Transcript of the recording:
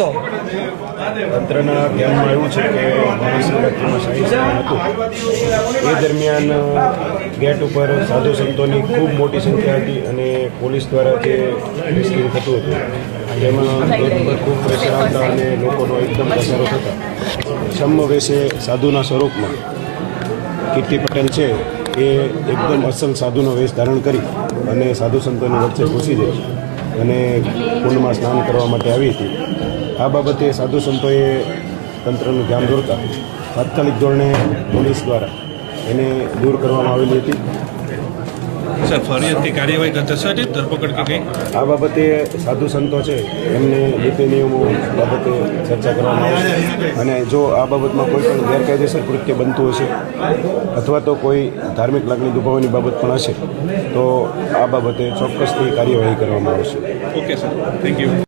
હતો? તંત્રના ધ્યાનમાં એવું છે કે મહાશિવરાત્રિમાં શાહી સ્નાન હતું એ દરમિયાન ગેટ ઉપર સાધુ સંતોની ખૂબ મોટી સંખ્યા હતી અને પોલીસ દ્વારા જે રેસ્ક્યુ થતું હતું તેમાં ગેટ પર ખૂબ પ્રેશર આવતા અને લોકોનો એકદમ ધસારો થતા છમ્મવેશે સાધુના સ્વરૂપમાં કીર્તિ પટેલ છે એ એકદમ અસલ સાધુનો વેશ ધારણ કરી અને સાધુ સંતોની વચ્ચે ઘૂસી જઈ અને કુંડમાં સ્નાન કરવા માટે આવી હતી. આ બાબતે સાધુ સંતોએ તંત્રનું ધ્યાન દોરતા તાત્કાલિક ધોરણે પોલીસ દ્વારા એને દૂર કરવામાં આવેલી હતી. સર, ફરિયાદ કે કાર્યવાહી કરતા સર ધરપકડ કે કંઈ આ બાબતે સાધુ સંતો છે એમને નીતિ નિયમો બાબતે ચર્ચા કરવામાં આવશે અને જો આ બાબતમાં કોઈ પણ ગેરકાયદેસર કૃત્ય બનતું હશે અથવા તો કોઈ ધાર્મિક લાગણી દુભાવવાની બાબત પણ હશે તો આ બાબતે ચોક્કસથી કાર્યવાહી કરવામાં આવશે. Okay sir, thank you.